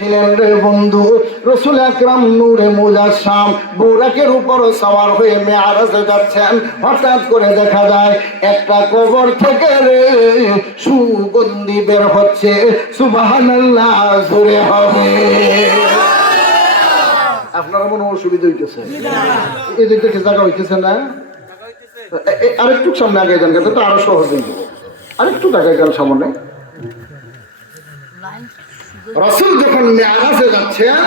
ছিলেন রে বন্ধু রসুল আকরাম নূরে মুজাসসাম বুরাকের উপর সওয়ার হয়ে মেয়ারাজে যাচ্ছেন। হঠাৎ করে দেখা যায় একটা কবর থেকে রে সুগন্ধি বের হচ্ছে। সুবহানাল্লাহ জোরে হবে। আপনার মনে অসুবিধা হইতেছে? এই দিকে জায়গা হইতেছে না? আরেকটু সামনে আগে যান, কিন্তু আরো সহজ হয়ে যাবে। আরেকটু আগে যান সামনে। রাসূল যখন মেরাজে যাচ্ছেন,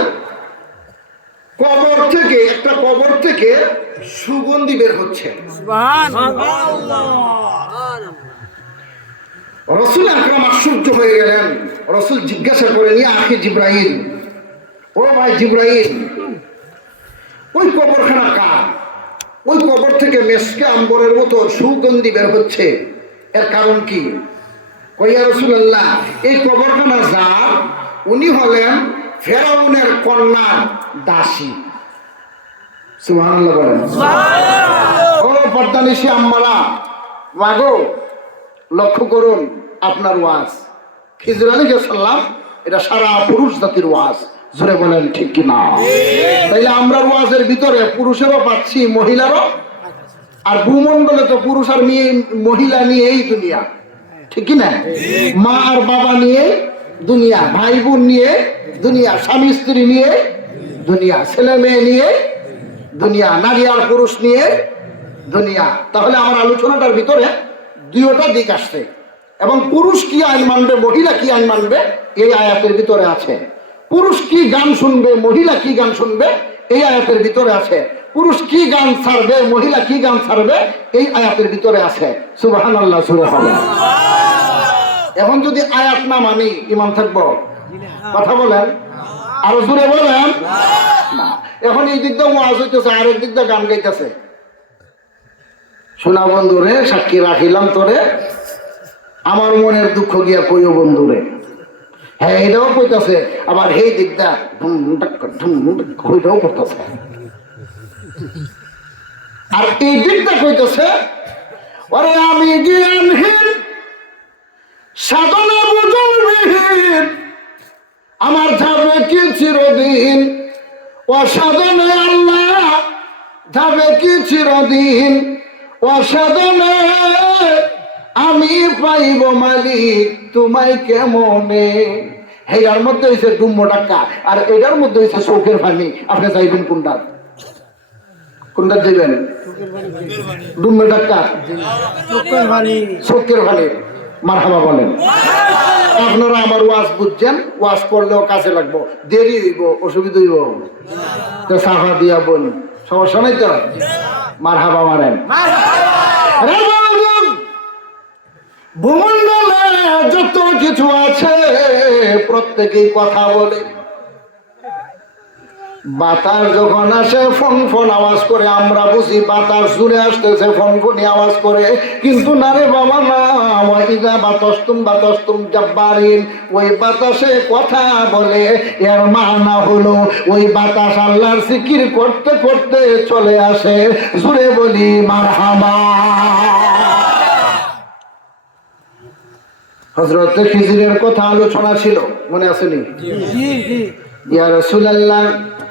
একটা কবর থেকে সুগন্ধি বের হচ্ছে। রাসূল আকরাম আশ্চর্য হয়ে গেলেন। রাসূল জিজ্ঞাসা করেন, ইয়া আখি জিবরাইল, ও ভাই জিবরাইল, ওই কবরখানা কার? ওই কবর থেকে মেশকে আম্বরের মতো সুগন্ধি বের হচ্ছে, এর কারণ কি? ইয়া রাসূলুল্লাহ, এই কবরখানা যার, উনি হলেন ফেরাউনের কন্যা দাসী। সুবহানাল্লাহ বলেন। ও পর্দানিশী আম্মারা, মাগো লক্ষ্য করুন আপনার ওয়াজ। খিজর আলাইহিস সালাম এটা সারা পুরুষ জাতির ওয়াজ। জোরে বলেন ঠিক কি না? তাইলে আমরা ওয়াজের ভিতরে পুরুষেরও পাচ্ছি, মহিলারও। আর ভূমণ্ডলে তো পুরুষ আর মহিলা নিয়েই দুনিয়া, ঠিক কি না? মা আর বাবা নিয়ে দুনিয়া, ভাই বোন নিয়ে দুনিয়া, স্বামী স্ত্রী নিয়ে দুনিয়া, ছেলে মেয়ে নিয়ে দুনিয়া, নারী আর পুরুষ নিয়ে দুনিয়া। তাহলে আমার আলোচনাটার ভিতরে দুইটা দিক আসছে, এবং পুরুষ কি আইন মানবে, মহিলা কি আইন মানবে, এই আয়াতের ভিতরে আছে। পুরুষ কি গান শুনবে, মহিলা কি গান শুনবে, এই আয়াতের ভিতরে আছে। পুরুষ কি গান ছাড়বে, মহিলা কি গান ছাড়বে, এই আয়াতের ভিতরে আছে। সুবহানাল্লাহ জোরে হবে। এখন যদি আয়াত না মানি ইমান থাকবো? কথা বলেন, আরো জোরে বলেন না। এখন এই দিক দিয়ে ওয়াজ হইতেছে, আরেক দিক দিয়ে গান গাইতেছে। শোনা বন্ধুরে, সাক্ষী রাখিলাম তোরে, আমার মনের দুঃখ গিয়া কইও বন্ধুরে। হ্যাঁ, এটাও কইতেছে, আবার এই দিক দিয়ে ওইটাও করতেছে। আর এই দিকটা কইতেছে, ওরে আমি জ্ঞানহীন সাধনা বুঝলবিহীন, আমার যাবে কি চিরদিন, অসাধনে আল্লাহ যাবে কি চিরদিন, অসাধনে আমি পাইব মালিক তোমায় কেমনে। এটার মধ্যে হয়েছে ডুম্ব ডাক্কা, আর এটার মধ্যে হয়েছে চোখের পানি। আপনি চাইবেন কোনটা? কোনটা যাবেন? ডুম্ব ডাক্কা, চোখের পানি। মারহাবা বলেন। আপনারা আমার ওয়াজ বুঝছেন, ওয়াজ করলেও কাজে লাগবো। দেরি হইব, অসুবিধা হইব, তো সাফা দিয়া বোন, সমস্যা নাই তো? মারহাবা মারেন। ভূমণ্ডলে যত কিছু আছে প্রত্যেকেই কথা বলে। বাতাস যখন আসে ফোন ফোন আওয়াজ করে, আমরা বুঝি বাতাস জুড়ে আসতেছে, ফোন ফোনি আওয়াজ করে। কিন্তু না রে বাবা না, ওয়াইদা বাতাসতুম জাব্বারিন, ওই বাতাসে কথা বলে। এর মানা হলো ওই বাতাস আল্লাহর জিকির করতে করতে চলে আসে। জুড়ে বলি মারহাবা। হযরত খিজিরের কথা আলোচনা ছিল, মনে আছে নি? ইয়া রাসূলুল্লাহ,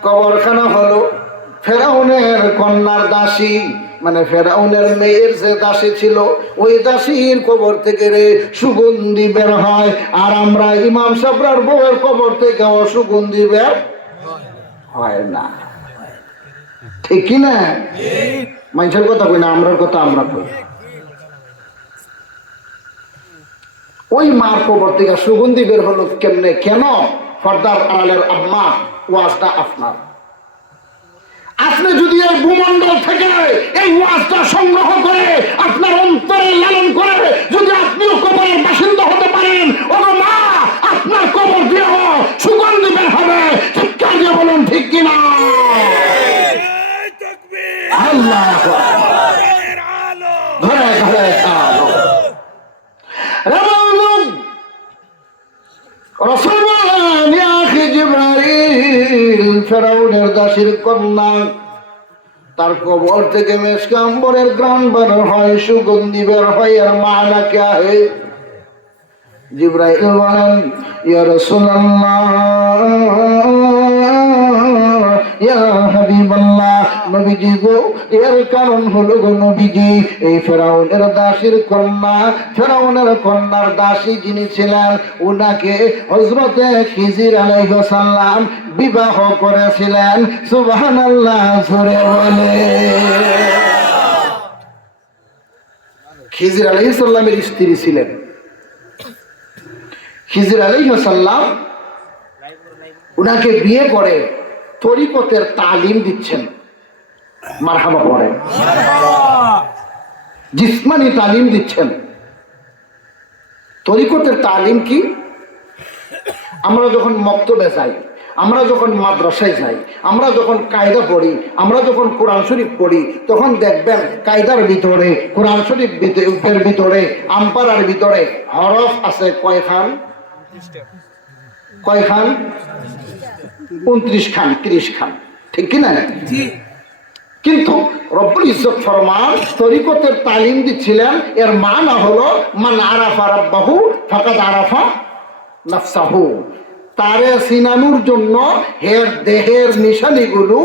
কবরখানা হলো ফেরাউনের কন্যার দাসী, মানে ফেরাউনের মেয়ের যে দাসী ছিল, ওই দাসীর কবর থেকে রে সুগন্ধি বের হয়। আর আমরা ইমাম সাহেবের বউয়ের কবর থেকে অসুগন্ধি বের হয় না, ঠিক কি না? মানুষের কথা কই না, আমরার কথা আমরা কই। ওই মার কবর থেকে সুগন্ধি বের হলো কেমনে? কেন? ফর্দার আড়ালের আম্মা, ওয়াজটা আপনার। আপনি যদি এই ভূমণ্ডল থেকে এই ওয়াজটা সংগ্রহ করে আপনার অন্তরে লালন করে যদি আপনিও কবরের বাসিন্দা হতে পারেন, ও মা, আপনার কবর দিয়ে সুগন্ধি বের হবে। চিৎকার দিয়ে বলুন ঠিক কিনা? আল্লাহ ঘরে ঘরে ফেরাউনের দাসীর কন্যা, তার কবর থেকে মেশকে আম্বরের গ্রান বের হয়, সুগন্ধি বের হয়। আর মানা ক্যা হে? জিবরাইল বলেন, ইয়া রাসূলুল্লাহ, ইয়া হাবিবাল্লাহ, নবীজি গো, এর কারণ হলো গো নবীজি, এই ফেরাউনের দাসীর কন্যা, ফেরাউনের কন্যার দাসী যিনি ছিলেন, উনাকে হযরতে খিজির আলাইহিস সালাম বিবাহ করেছিলেন। সুবহানাল্লাহ জোরে বলে। খিজির আলাইহিস সালামের স্ত্রী ছিলেন। খিজির আলাইহিস সালাম উনাকে বিয়ে করে তরিকতের তালিম দিচ্ছেন। মারহাবা পড়ে, জিসমানি তালিম দিচ্ছেন। তরিকতের তালিম কি? আমরা যখন মক্তবে যাই, আমরা যখন মাদ্রাসায় যাই, আমরা যখন কায়দা পড়ি, আমরা যখন কোরআন শরীফ পড়ি, তখন দেখবেন কায়দার ভিতরে, কোরআন শরীফের ভিতরে, আমপারার ভিতরে হরফ আছে কয়খান? কয়খান? 29 খান, 30 খান, ঠিক কিনা? কিন্তু রব্বুল ইজ্জত ফরমান তরিকতের তালিম দিচ্ছিলেন, এর মানা হলো মান আরাফা রাব্বাহু ফাকাদ আরাফা নাফসাহু। তারে সিনানুর জন্য এর দেহের নিশানিগুলো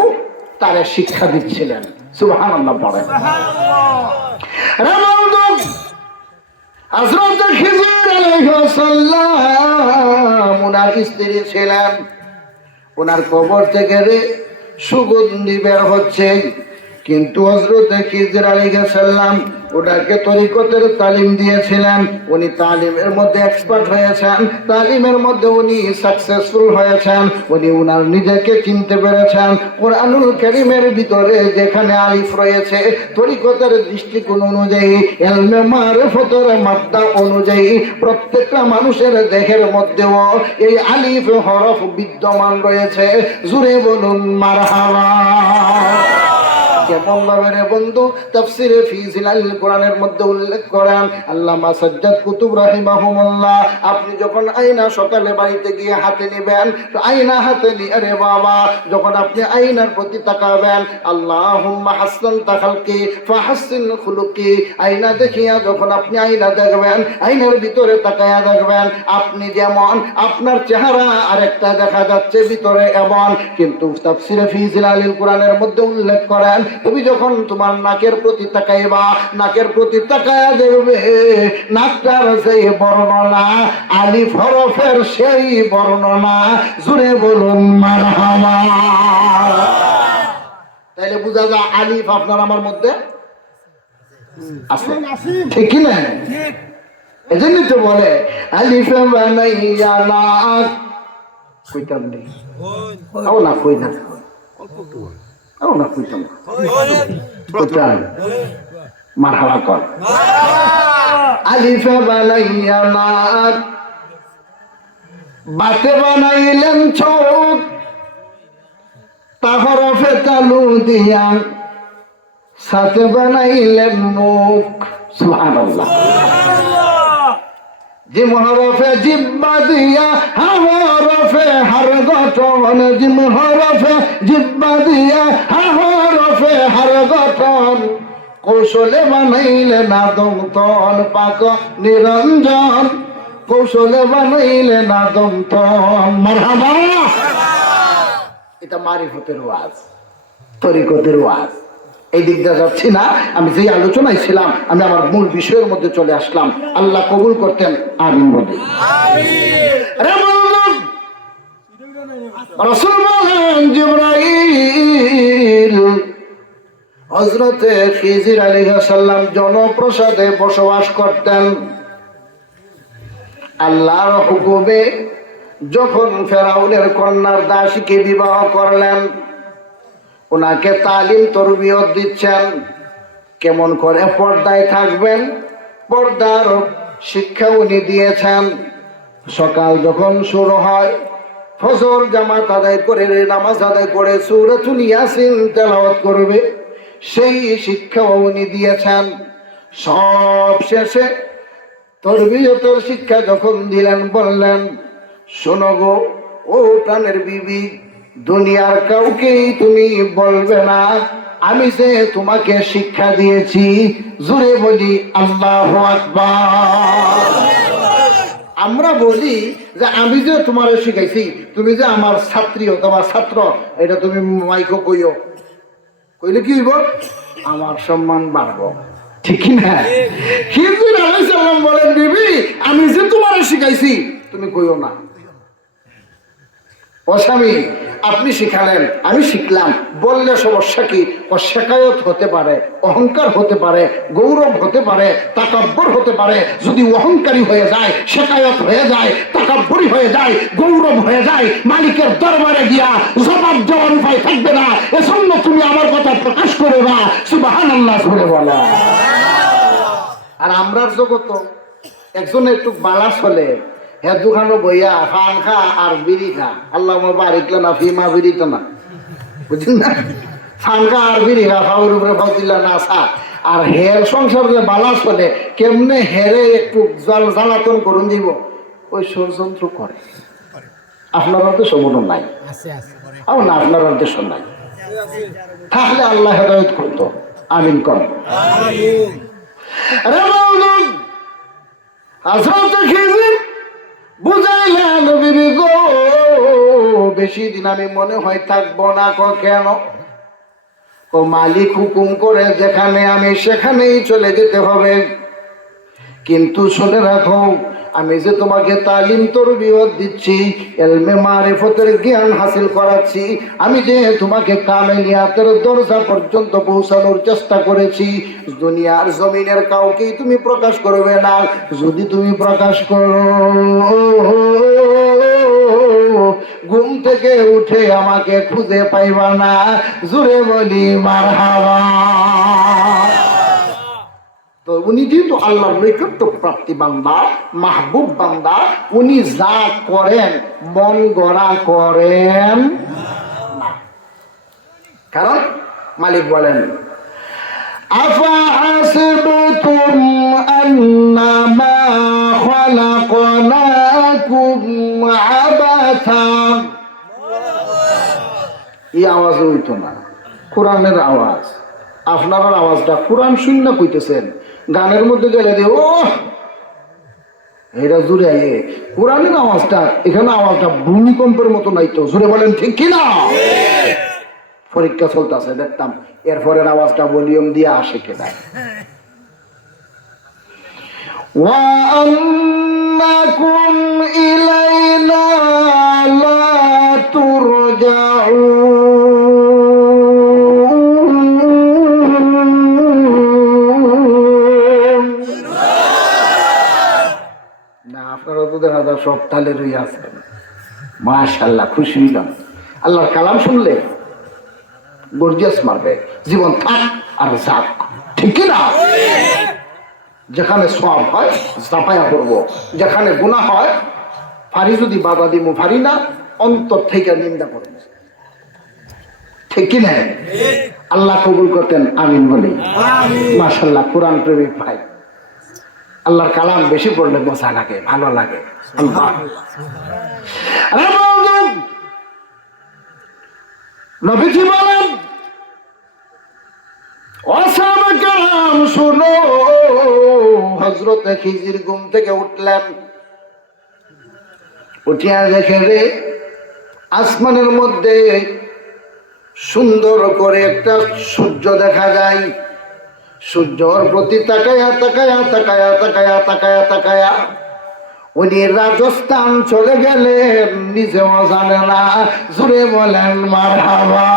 তারে শিক্ষা দিচ্ছিলেন। সুবহানাল্লাহ পড়ে। হযরত খিজির আলাইহিস সালাম ওনার স্ত্রী ছিলেন। ওনার কবর থেকে সুগন্ধি বের হচ্ছে, কিন্তু হযরত খিজির আলাইহিস সালাম ওনাকে তরিকতের তালিম দিয়েছিলেন। উনি তালিমের মধ্যে এক্সপার্ট হয়েছেন, তালিমের মধ্যে উনি সাকসেসফুল হয়েছেন। উনি উনার নিজেকে চিনতে পেরেছেন। কোরআনুল কারীমের ভিতরে যেখানে আলিফ রয়েছে, তরিকতের দৃষ্টিকোণ অনুযায়ী, ইলমে মারিফতের মাত্রা অনুযায়ী প্রত্যেকটা মানুষের দেহের মধ্যেও এই আলিফ হরফ বিদ্যমান রয়েছে। জুড়ে বলুন মারহাবা। কেমন ভাবে রে বন্ধু? তাফসিরে ফি জিলালিল কোরআনের মধ্যে উল্লেখ করেন আল্লামা সাজ্জাদ কুতুব রাহিমাহুল্লাহ, আপনি যখন আয়না সকালে বাড়িতে গিয়ে হাতে নেবেন, তো আয়না হাতে নিয়ে রে বাবা যখন আপনি আয়নার প্রতি তাকাবেন, আল্লাহুম্মা হাসসানতা খালকি ফাহাসসিন খুলুকি, আয়না দেখিয়া যখন আপনি আয়না দেখবেন, আয়নার ভিতরে তাকায়া দেখবেন আপনি যেমন, আপনার চেহারা আরেকটা দেখা যাচ্ছে ভিতরে এমন। কিন্তু তাফসিরে ফি জিলালিল কোরআনের মধ্যে উল্লেখ করেন তুমি যখন তোমার নাকের প্রতি তাকাইবা, নাকের প্রতি তাকায়া দেখবে নাকটার সেই বর্ণনা, আলিফ হরফের সেই বর্ণনা। জুড়ে বলুন মারহাবা। তাইলে বোঝা যায় আলিফ আপনার আমার মধ্যে আছে, ঠিক কি না? এজন্য তো বলে আলিফ বানাইয়া নাক, কইতাম নেই ও না, কই না না, কইতাম কোথায় মারহাবা কর। আলিফ বানাইয়া নাক, বাতে বানাইলেন চোখ, তাহরফে তালু দিয়া সাথে বানাইলেন মুখ। সুবহানাল্লাহ। জিম হরফে জিব্বা দিয়া হরফে হার গঠন, জিম হরফে জিব্বা দিয়া হরফে হার গঠন, কৌশলে বানাইলে নাদম তন পাক নিরঞ্জন, কৌশলে বানাইলে নাদম তন। মারহাবা। এটা মারিফতের ওয়াজ, তরিকতের ওয়াজ। এই দিকটা যাচ্ছি না, আমি যে আলোচনায় ছিলাম, আমি আমার মূল বিষয়ের মধ্যে চলে আসলাম। আল্লাহ কবুল করতেন, আমিন বলি। রাসূল বলেন জিবরাইল হযরতে খিজির আলাইহিস সালাম জনপ্রসাদে বসবাস করতেন। আল্লাহর হুকুমে যখন ফেরাউনের কন্যার দাসীকে বিবাহ করলেন, ওনাকে তালিম তরবিয়ত দিচ্ছেন কেমন করে পর্দায় থাকবেন, পর্দার শিক্ষা উনি দিয়েছেন। সকাল যখন শুরু হয়, ফজর জামাত আদায় করে, নামাজ আদায় করে সূরাতুল ইয়াসিন তেলাওয়াত করবে, সেই শিক্ষাও উনি দিয়েছেন। সব শেষে তরবিয়তের শিক্ষা যখন দিলেন, বললেন শোনো গো ও প্রাণের বিবি, দুনিয়ার কাউকেই তুমি বলবে না আমি যে তোমাকে শিক্ষা দিয়েছি। জোরে বলি আল্লাহু আকবার। আমরা বলি যে আমি যে তোমার শিখাইছি, তুমি যে আমার ছাত্রী তোমার ছাত্র, এটা তুমি মাইকো কইও, কইলে কি হইব? আমার সম্মান বাড়বো, ঠিক না? খিজির আলাইহিস সালাম বলেন, বিবি আমি যে তোমার শিখাইছি তুমি কইও না। ও স্বামী, আপনি শিখালেন, আমি শিখলাম, বললে সমস্যা কি? ও শেখায়ত হতে পারে, অহংকার হতে পারে, গৌরব হতে পারে, তাকাব্বর হতে পারে। যদি অহংকারী হয়ে যায়, শেখায়ত হয়ে যায়, তাকাব্বরি হয়ে যায়, গৌরব হয়ে যায়, মালিকের দরবারে গিয়া জবাব দেওয়ার উপায় থাকবে না। এজন্য তুমি আমার কথা প্রকাশ করে না, সুবহানাল্লাহ বলে বলো। আর আমরার জগৎ একজন একটু বালাস হলে হ্যাঁ দোকানো বইয়া ফান খা আর বিড়ি খা, আল্লাহ বারিক না ফিমা বিড়ি তো না, বুঝলেন না? ফান খা আর বিড়ি খা, ফাউর উপরে ফাউ দিলা না সা। আর হের সংসার যে বালাস হলে কেমনে হেরে একটু জ্বালাতন করুন দিব, ওই ষড়যন্ত্র করে। আপনারা তো সমুদ্র নাই, আর না আপনারা দেশ নাই, থাকলে আল্লাহ হেদায়েত করতো। আমিন কর। হযরত খিজির বুঝাইলেন, বিবি গো বেশি দিন আমি মনে হয় থাকবো না। কেন? ও মালিক হুকুম করে যেখানে আমি সেখানেই চলে যেতে হবে। কিন্তু শুনে রাখো, আমি যে তোমাকে তালিম তরবিয়ত দিচ্ছি, ইলমে মারিফতের জ্ঞান হাসিল করাচ্ছি, আমি যে তোমাকে কামেলিয়াতের দরজা পর্যন্ত পৌঁছানোর চেষ্টা করেছি, দুনিয়ার জমিনের কাউকেই তুমি প্রকাশ করবে না। যদি তুমি প্রকাশ করো, ঘুম থেকে উঠে আমাকে খুঁজে পাইবা না। জোরে বলি মারহাবা। তো উনি যেহেতু আল্লাহর নৈকট্য প্রাপ্তি বান্দা, মাহবুব বান্দা, উনি যা করেন মন গড়া করেন না। কারণ মালিক বলেন, আফাহাসিবতুম আন্নামা খালাকনাকুম আবাথা। এই আওয়াজ হইতো না, কোরআনের আওয়াজ। আপনার আওয়াজটা কোরআন শূন্য কইতেছেন, গানের মধ্যে গেলে দে ও এটা জুড়ে কোরআনের আওয়াজটা, এখানে আওয়াজটা ভূমিকম্পের মতো নাই তো। জুড়ে বলেন ঠিক কিনা? পরীক্ষা চলতেছে, দেখতাম এরপরের আওয়াজটা ভলিউম দিয়ে আসে কেনা। وأنكم إلينا لا ترجعون। না আপনারা তো দেখা যায় সব তালে রই আছেন, মাশাআল্লাহ, খুশি হইলাম। আল্লাহর কালাম শুনলে গর্জিয়াস মারবে, জীবন থাক আর যাক, ঠিক না? যেখানে সওয়াব হয় জাপায়া করব, যেখানে গুনাহ হয় ফারি যদি বাধা দিব, ফারি না, অন্তর থেকে নিন্দা করব, ঠিক কি না? আল্লাহ কবুল করতেন, আমিন বলি। মাশাআল্লাহ, কোরআন প্রেমিক ভাই, আল্লাহর কালাম বেশি পড়লে মজা লাগে, ভালো লাগে। আল্লাহ নবীজি বলেন, ওয়াসাহাবা কেরাম শুনো, হযরত খিজির ঘুম থেকে উঠলেন, উঠিয়া দেখে রে আসমানের মধ্যে সুন্দর করে একটা সূর্য দেখা যায়। সূর্যর প্রতি তাকায়া তাকায়া তাকায়া তাকায়া তাকায়া তাকায়া উনি রাজস্থান চলে গেলেন, নিজেও জানে না। জোরে বলেন মারহাবা।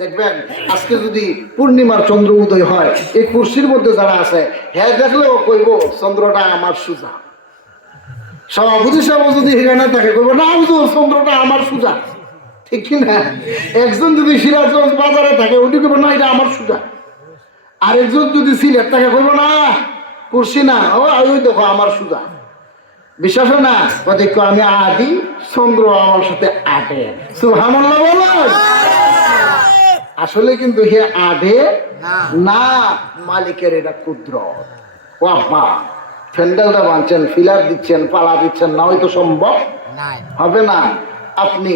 দেখবেন আজকে যদি পূর্ণিমার চন্দ্র উদয় হয়, এই কুর্সির মধ্যে যারা আছে হ্যাঁ দেখলেও কইব চন্দ্রটা আমার সুজা। সভাপতি সাহেব যদি হিরানা থাকে কইব না চন্দ্রটা আমার সুজা, ঠিক কিনা? একজন যদি সিরাজগঞ্জ বাজারে থাকে উনি কইব না এটা আমার সুজা। আরেকজন যদি সিলেট থাকে কইব না কুর্সি না, ও ওই দেখো আমার সুজা। বিশ্বাস না? দেখো আমি আদি, চন্দ্র আমার সাথে আটে। সুবহানাল্লাহ বলেন। আসলে কিন্তু হে আধে না, মালিকের এটা কুদরত। ও আব্বা ফ্যান্ডেলটা বাঁধছেন, ফিলার দিচ্ছেন, পালা দিচ্ছেন না, হয়তো সম্ভব হবে না। আপনি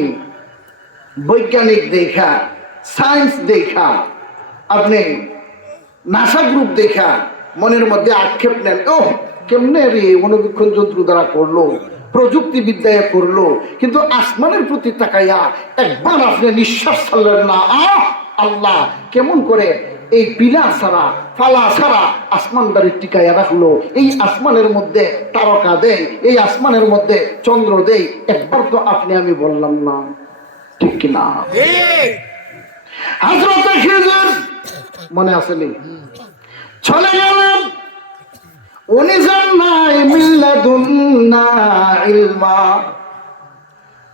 বৈজ্ঞানিক দেখা, সায়েন্স দেখা, আপনি নাসা গ্রুপ দেখা মনের মধ্যে আক্ষেপ নেন, ও কেমনে রে অনুবীক্ষণ যন্ত্র দ্বারা করলো, প্রযুক্তিবিদ্যায় করলো, কিন্তু আসমানের প্রতি তাকাইয়া একবার আপনি নিঃশ্বাস ছাড়লেন না। আল্লাহ কেমন করে এই পিলা ছাড়া ফালা ছাড়া আসমানদারি টিকাইয়া রাখলো, এই আসমানের মধ্যে তারকা দেয়, এই আসমানের মধ্যে চন্দ্র দেয়, একবার তো আপনি আমি বললাম না, ঠিক কিনা? হযরত খিজির মনে আছে নি, চলে গেলেন, উনি জান্নাই মিল্লাদুন্না ইলমা,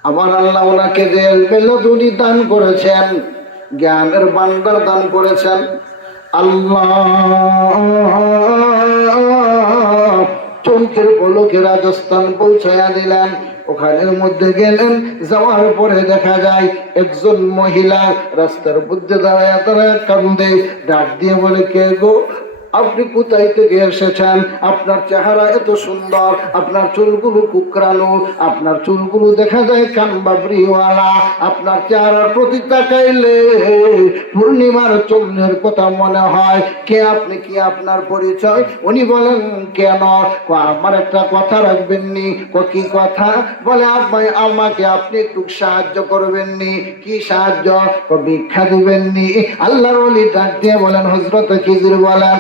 আমার আল্লাহ ওনাকে যে মিল্লাদুনি দান করেছেন, জ্ঞানের ভান্ডার দান করেছেন। আল্লাহ চমকের পলকে রাজস্থান পৌঁছায়া দিলেন। ওখানের মধ্যে গেলেন, যাওয়ার পরে দেখা যায় একজন মহিলা রাস্তার মধ্যে দাঁড়ায় দাঁড়ায় কান্দে, ডাক দিয়ে বলে, কে গো, আপনি কোথায় থেকে এসেছেন? আপনার চেহারা এত সুন্দর, আপনার চুলগুলো কুকরানো, আপনার চুলগুলো দেখা যায় কানবাবরিওয়ালা, আপনার চেহারার প্রতি তাকাইলে পূর্ণিমার চন্দ্রের কথা মনে হয়। কে আপনি, কি আপনার পরিচয়? উনি বলেন, কেন? আমার একটা কথা রাখবেননি। কি কথা? বলে, আমাকে আপনি একটু সাহায্য করবেননি। কি সাহায্য? ভিক্ষা দিবেননি। আল্লাহর ওলি ডাক দিয়ে বলেন, হযরত খিজির বলেন,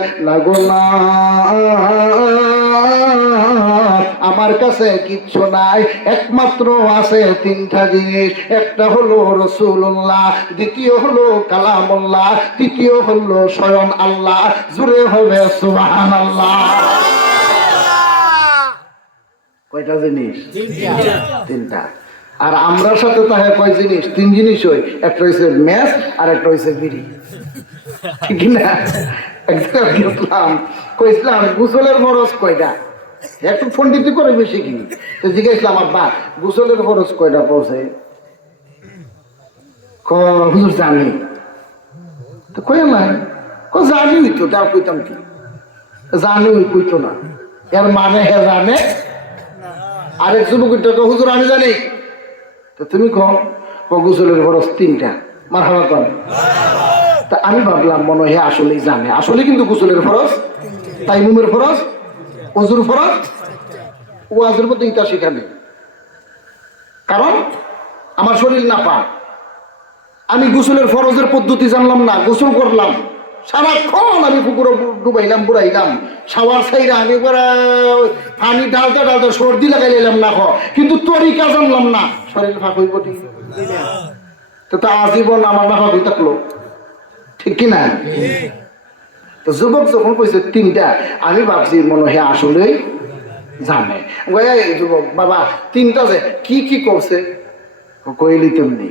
আমার কাছে কিচ্ছু নাই, একমাত্র আছে তিনটা জিনিস। একটা হলো রাসূলুল্লাহ, দ্বিতীয় হলো কালামুল্লাহ, তৃতীয় হলো স্বয়ং আল্লাহ। জোরে হবে সুবহানাল্লাহ। কয়টা জিনিস? তিনটা। আর আমরার সাথে তাহে কয় জিনিস? তিন জিনিস। হই, একটা হইছে ম্যাচ আর একটা হইছে বিড়ি, ঠিক না? কইসলাম গোসলের ফরজ কয়টা? একটু ফন্ডিতি করে বেশি কি, তো জিজ্ঞাসলাম, আব্বা গোসলের ফরজ কয়টা পৌঁছে? হুজুর জানি। তো কইলাম, জানি তো, তার কইতাম কি জানি, ওই কইতো না, এর মানে হে জানে। আরেকজন কইতো, হুজুর আমি জানি। তো তুমি গোসলের ফরজ তিনটা। মারহাবা কর। তা আমি ভাবলাম মনে হয় আসলেই জানে। আসলে কিন্তু গোসলের ফরজ, তাইমুমের ফরজ, ওযুর ফরজ, ওয়াজের মধ্যে ইতা শিখাবে। কারণ আমার শরীর না পাক, আমি গোসলের ফরজের পদ্ধতি জানলাম না, গোসল করলাম, সারাক্ষণ আমি পুকুরে ডুবাইলাম, বুড়াইলাম, শাওয়ার ছাইরা আমি পানি ডালতে ডালতে সর্দি লাগাই লাইলাম না, কিন্তু তরিকা জানলাম না, শরীর ফাঁক হইব ঠিক তো তা আজীবন আমার না হয়ে থাকলো, ঠিক কিনা? তো যুবক যখন কইছে তিনটা, আমি ভাবছি মনে হয় আসলেই জানে। যুবক বাবা তিনটা যে কি কি করছে কইলি তেমনি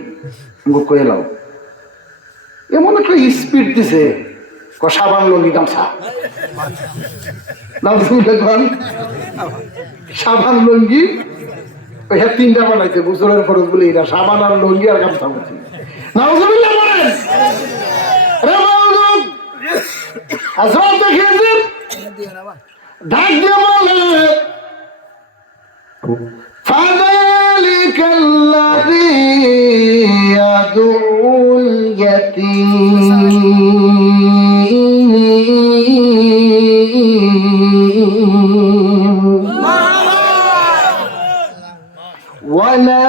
কইলাও, এমন একটা স্পিড দিছে, সাবান লঙ্গি গামছা, সাবান লঙ্গি তিনটা বানাইছে গোসলের ফরজ বলে, এরা সাবান আর লঙ্গি আর গামছা বলছি। নাউজুবিল্লাহ বলেন। হযরত খিজির ডাক দিয়ে বলে, ফাযালিকাল্লাযী ইয়াদুল ইয়াতীম ওয়া লা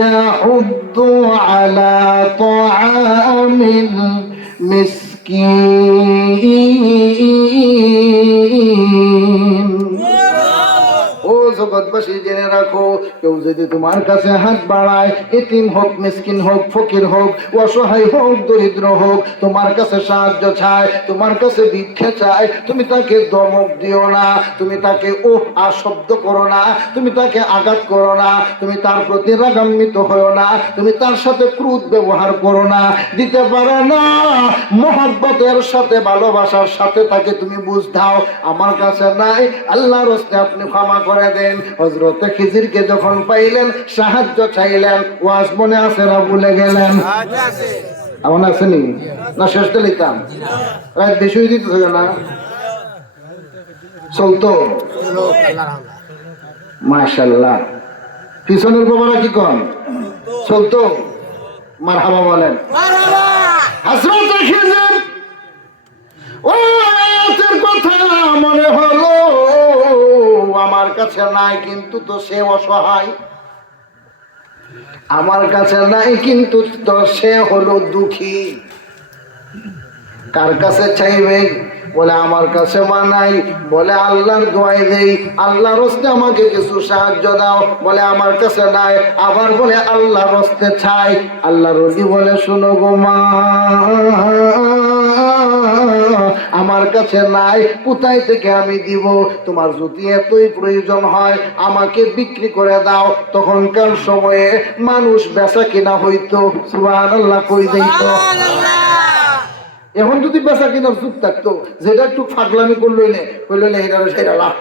ইয়াহুদ্দু আলা তাআমিল মিসকিন। ও জগৎবাসী জেনে রাখো, কেউ যদি তোমার কাছে হাত বাড়ায়, এতিম হোক, মিসকিন হোক, ফকির হোক, অসহায় হোক, দরিদ্র হোক, তোমার কাছে সাহায্য চায়, তোমার কাছে ভিক্ষা চায়, তুমি তাকে ধমক দিও না, তুমি তাকে শব্দ করো না, তুমি তাকে আঘাত করো না, তুমি তার প্রতি রাগান্বিত হও না, তুমি তার সাথে ক্রোধ ব্যবহার করো না। দিতে পারো না, মহব্বতের সাথে, ভালোবাসার সাথে তাকে তুমি বুঝ দাও, আমার কাছে নাই, আল্লাহর রাস্তায় আপনি ক্ষমা করে দেন। হযরত খিজিরকে যখন পাইলেন, সাহায্য চাইলেন, ওয়াজ মনে আছে না ভুলে গেলেন? এমন আসেনি না? শেষ দিতাম, রাত বেশি হয়ে দিতে থাকে না, চলতো। মাশাআল্লাহ। পিছনের বাবারা কি কন? চলতো। মারহাবা বলেন। হযরত খিজির ওই আয়াতের কথা মনে হলো, আমার কাছে নাই কিন্তু তো সে অসহায়, আমার কাছে নাই কিন্তু তো সে হলো দুঃখী। কার কাছে চাইবে? বলে আমার কাছে মানাই। বলে আল্লাহর দোয়াই দেই, আল্লাহর হস্তে আমাকে কিছু সাহায্য দাও। বলে আমার কাছে নাই। আবার বলে আল্লাহর হস্তে চাই। আল্লাহর ওলি বলে শোনো গো মা, আমার কাছে নাই, কোথায় থেকে আমি দিব? তোমার যদি এতই প্রয়োজন হয় আমাকে বিক্রি করে দাও। তখনকার সময়ে মানুষ বেচা কিনা হইতো, সুবহানাল্লাহ কই যাইতো। এখন যদি বেচা কিনার যুগ থাকতো, যেটা একটু ফাগলামি করলইলে কইলইলে এটা সেটা লাভ,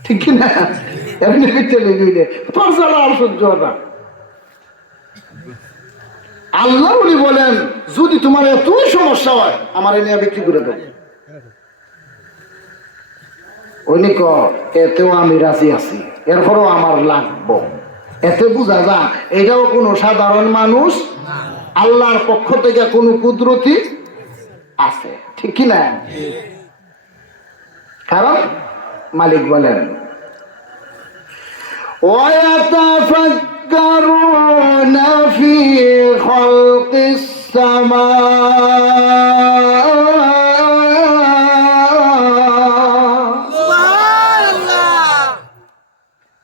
ঠিক কিনা? এমনি বিচ্ছে লইলে পারছালা আর সহ্য না। আল্লাহ উনি বলেন যদি তোমার এতই সমস্যা হয় আমার এনে বিক্রি করে দেবো। উনি এতেও আমি রাজি আছি, এরপরও আমার লাগবো। এতে বোঝা যা এটাও কোনো সাধারণ মানুষ, আল্লাহর পক্ষ থেকে কোনো কুদরতি আছে, ঠিক কিনা? কারণ মালিক বলেন وَيَتَفَكَّرُونَ فِي خَلْقِ السَّمَاءِ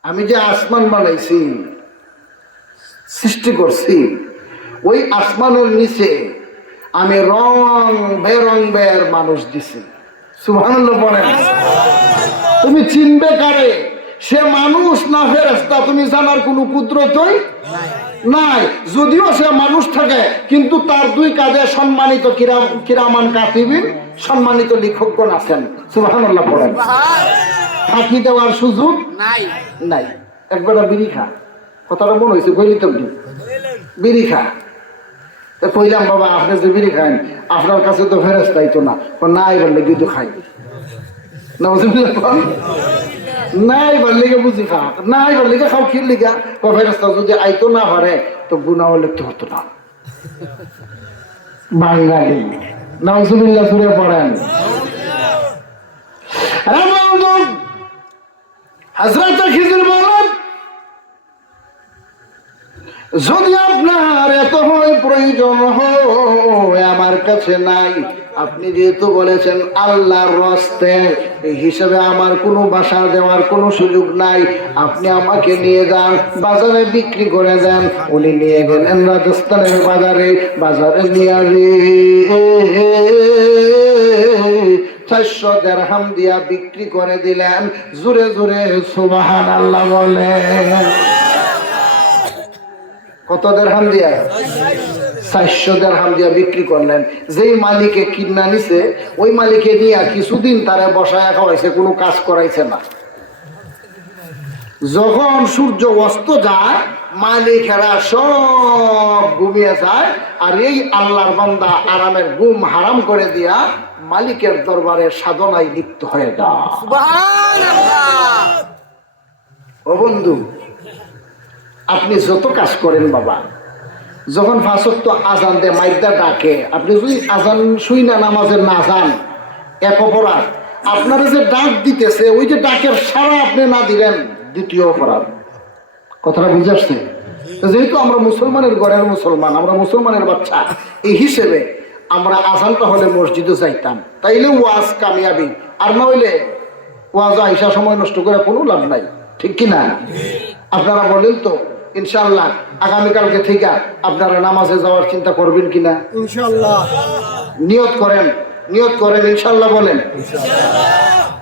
আমি যে আসমান বানাইছি, সৃষ্টি করছি, ওই আসমানের নিচে আমি রং বের মানুষ দিছি। সুবহানাল্লাহ বলেন। তুমি চিনবে কারে সে মানুষ না ফেরেশতা তুমি জানার কোনো কুদরতই নাই। যদিও সে মানুষ থাকে কিন্তু তার দুই কাজে সম্মানিত কিরামান কাতিবিন, সম্মানিত লেখকগণ আছেন। সুবহানাল্লাহ বলেন। ফাঁকি দেওয়ার সুযোগ নাই। একবার বিড়ি খা, কথাটা মনে হয়েছে বলি তো, বিড়ি খা। কইলাম বাবা আপনি যে বিড়ি খান আপনার কাছে তো ফেরেশতাই তো না, নাই বললে কিন্তু খাই নাই বললে বুঝি খা, নাই বললে খাও কি লিগা? ফেরেশতা যদি আইতো না পারে তো গুনাহ লিখতে হতো না। বাঙালি নাউজুবিল্লাহ সুরে পড়েন। হযরত খিজির বলেন যদি আপনার এত হয় প্রয়োজন হয় আমার কাছে নাই, আপনি যেহেতু বলেছেন আল্লাহর রাস্তে, এই হিসাবে আমার কোনো বাসা দেওয়ার কোনো সুযোগ নাই। আপনি আমাকে নিয়ে যান, বাজারে বিক্রি করে দেন। উনি নিয়ে গেলেন রাজস্থানের বাজারে নিয়ে 400 দিরহাম দিয়া বিক্রি করে দিলেন। জোরে জোরে সুবহানাল্লাহ বলেন। কত দিরহাম দিয়া? 400 দিরহাম দিয়া বিক্রি করলেন। যেই মালিকে কিনা নিছে ওই মালিকে নিয়ে কিছুদিন তারে বসায় খাওয়াইছে, কোনো কাজ করাইছে না। যখন সূর্য অস্ত যায় মালিকেরা সব ঘুমিয়ে যায়, আর এই আল্লাহর বান্দা আরামের ঘুম হারাম করে দিয়া মালিকের দরবারে সাধনায় লিপ্ত হয়ে যায়। সুবহানাল্লাহ। ও বন্ধু, আপনি যত কাজ করেন বাবা, যখন 5 ওয়াক্ত আজান দে মাইকটা ডাকে, আপনি যদি আজান শুই না নামাজের না যান এক অপরাধ। আপনারা যে ডাক দিতেছে ওই যে ডাকের সারা আপনি না দিলেন দ্বিতীয় অপরাধ। কথাটা বুঝে আসছে? যেহেতু আমরা মুসলমানের ঘরের মুসলমান, আমরা মুসলমানের বাচ্চা, এই হিসেবে আমরা আজানটা হলে মসজিদে যাইতাম, তাইলে ওয়াজ কামিয়াবি। আর না হইলে ওয়াজ আইসা সময় নষ্ট করে কোনো লাভ নাই, ঠিক কিনা? আপনারা বলেন তো ইনশাআল্লাহ আগামীকালকে থেকে আপনারা নামাজে যাওয়ার চিন্তা করবেন কিনা? ইনশাআল্লাহ। নিয়ত করেন ইনশাআল্লাহ বলেন।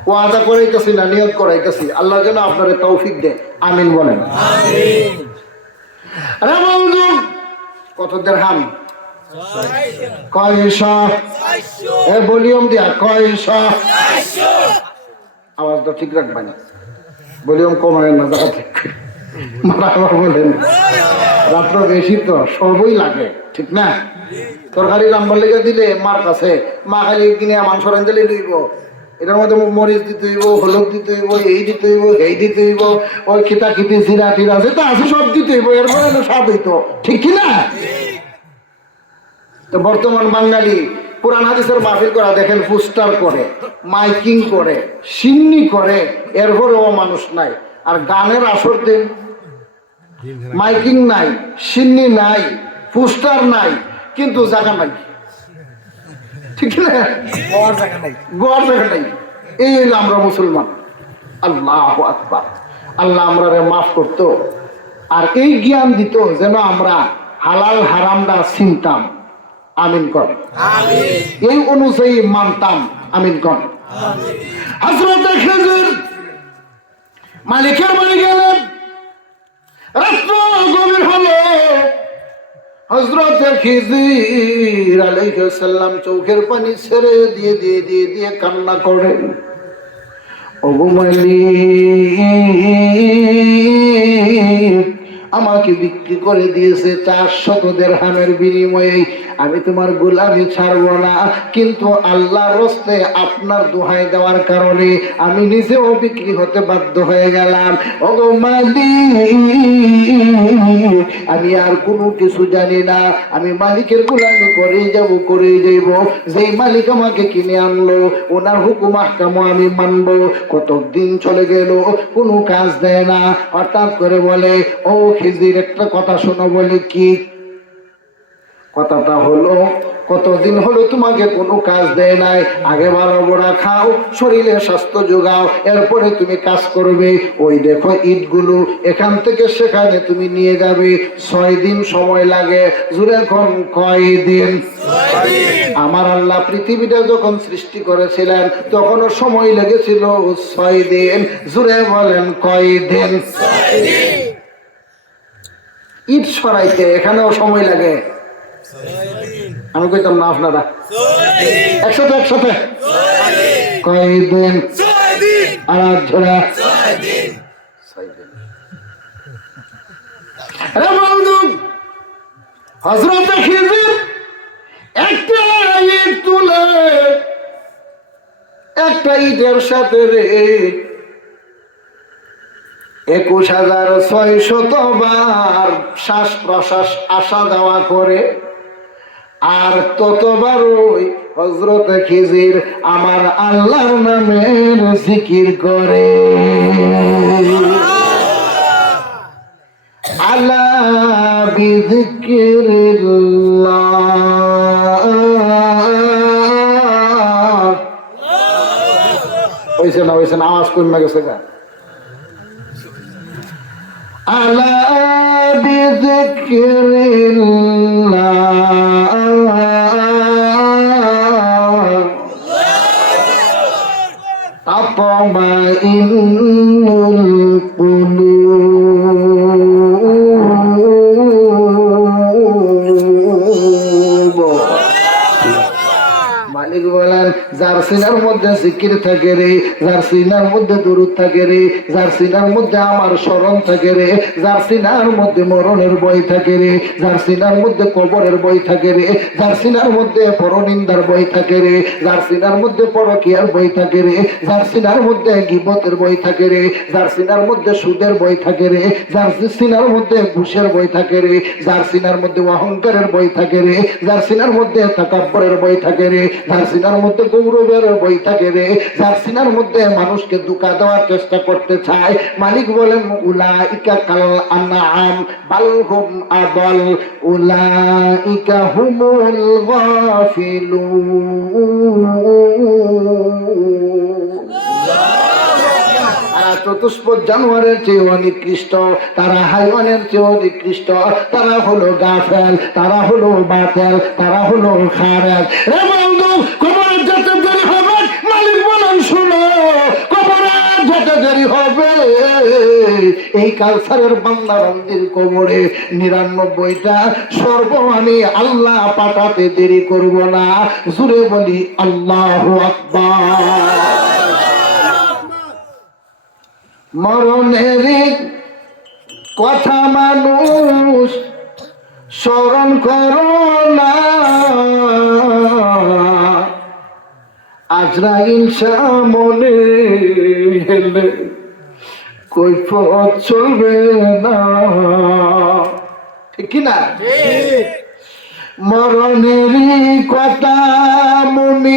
ওয়াদা করাইতেছি না, নিয়ত করাইতেছি। আল্লাহ যেন আপনাদের তৌফিক দেয়, আমিন বলেন। আমিন। আরে বন্ধু, কত দিরহাম? 600। এ ভলিউম দিয়া 600। আওয়াজটা ঠিক রাখবেন, ভলিউম কমায় না, দেখা ঠিক বলেন। রাত্র বেশি তো সবই লাগে, ঠিক না? তরকারি রাম্বার লেগে দিলে মার কাছে মা খালি কিনে মাংস রান্ধতে লইব, এটার মধ্যে মরিচ দিতে হইব, হলুদ দিতে হইব, এই দিতে হইব, এই দিতে হইব, ওই খিতা খিতি জিরা টিরা যেটা আছে সব দিতে হইব, এরপরে স্বাদ হইতো, ঠিক কিনা? তো বর্তমান বাঙালি কোরআন হাদিসের মাহফিল করা দেখেন, পোস্টার করে, মাইকিং করে, সিন্নি করে, এরপরেও মানুষ নাই। আর গানের আসর দিন মাইকিং নাই, সিন্নি নাই, পোস্টার নাই, কিন্তু জায়গা নাই, ঠিক না? গোয়ার জায়গা নাই। এই হইলো আমরা মুসলমান। আল্লাহু আকবার। আল্লাহ আমরা মাফ করতো, আর এই জ্ঞান দিত যেন আমরা হালাল হারামটা চিনতাম। আমিন কর। এই অনুযায়ী মানতাম। আমিন কর। হযরত খিজির মালিকের বাড়ি গেলেন, রাত্র গভীর হলো। হযরত খিজির আলাইহিস সালাম চোখের পানি ছেড়ে দিয়ে দিয়ে দিয়ে দিয়ে কান্না করেন, ওগো মালিক, আমাকে বিক্রি করে দিয়েছে 400 দিরহামের বিনিময়ে। আমি তোমার গোলামি ছাড়বো না, কিন্তু আল্লাহর রাস্তে আপনার দোহাই দেওয়ার কারণে আমি নিজেও বিক্রি হতে বাধ্য হয়ে গেলাম। ওগো মালিক, আমি আর কোনো কিছু জানি না, আমি মালিকের গোলামি করেই যাইব। যেই মালিক আমাকে কিনে আনলো ওনার হুকুম আহকাম আমি মানবো। কত দিন চলে গেল, কোনো কাজ দেয় না। হঠাৎ করে বলে, ও খিজির, একটা কথা শোনো। বলে, কি কথাটা? হলো, কতদিন হলো তোমাকে কোনো কাজ দেয় নাই। আগে ভালো বড়া খাও, শরীরে স্বাস্থ্য যোগাও, এরপরে তুমি কাজ করবে। ওই দেখো ইটগুলো, এখান থেকে সেখানে তুমি নিয়ে যাবে, 6 দিন সময় লাগে। জুড়ে এখন কয় দিন? আমার আল্লাহ পৃথিবীটা যখন সৃষ্টি করেছিলেন তখনও সময় লেগেছিল 6 দিন। জুড়ে বলেন কয় দিন? ইট সরাইতে এখানেও সময় লাগে। আমি কইতাম না, আপনারা একসাথে কয় দিন? আর ঝোড়া 6 দিন। হযরত খিজির একটা ইট তুলে, একটা ইটের সাথে 21,600 বার শ্বাস প্রশ্বাস আসা যাওয়া করে। আর ততবারই হযরত খিজির আমার আল্লাহর নামের জিকির করে। আলা বিযিকিরিল্লাহ। হইছে না আওয়াজ কমে গেছে গা। আলা বিযিকিরিল্লাহ তাতমাইন্নুল কুলুব। মালিক বলেন, যার সিনার মধ্যে জিকির থাকে রে, যার সিনার মধ্যে দুরূদ থাকে রে, যার সিনার মধ্যে আমার স্মরণ থাকে রে, যার সিনার মধ্যে মরণের বই থাকে রে, যার সিনার মধ্যে কবরের বই থাকে রে, যার সিনার মধ্যে পরনিন্দার বই থাকে রে, যার সিনার মধ্যে পরকীয়ার বই থাকে রে, যার সিনার মধ্যে গীবতের বই থাকে রে, যার সিনার মধ্যে সুদের বই থাকে রে, যার সিনার মধ্যে ঘুষের বই থাকে রে, যার সিনার মধ্যে অহংকারের বই থাকে রে, যার সিনার মধ্যে তাকাব্বুরের বই থাকে রে, যার সিনার মধ্যে গৌরবের বই থাকে রে, যার সিনার মধ্যে মানুষকে ধোঁকা দেওয়ার চেষ্টা করতে চায়। মালিক বলেন, উলাইকা কাল আনআম বাল হুম আদাল উলাইকা হুমুল গাফিলুন। চতুষ্পদ জানোয়ারের চেয়ে নিকৃষ্ট, তারা হাইওয়ানের চেয়ে নিকৃষ্ট, তারা হলো গাফেল, তারা হলো বাতেল, তারা হলো খারেজ। রে বন্ধু, কবরের যেতে দেরি হবে, মালিক বলেন শুনো, কবরের যেতে দেরি হবে। এই কালসারের বান্দা বান্দির কবরে 99টা সর্ব আমি আল্লাহ পাঠাতে দেরি করব না। জুড়ে বলি আল্লাহু আকবার। মরণের কথা মানুষ স্মরণ করো না, আজরাইল সামনে এলে কৈফিয়ত চলবে না, ঠিক কি না? মরণেরই কথা মনে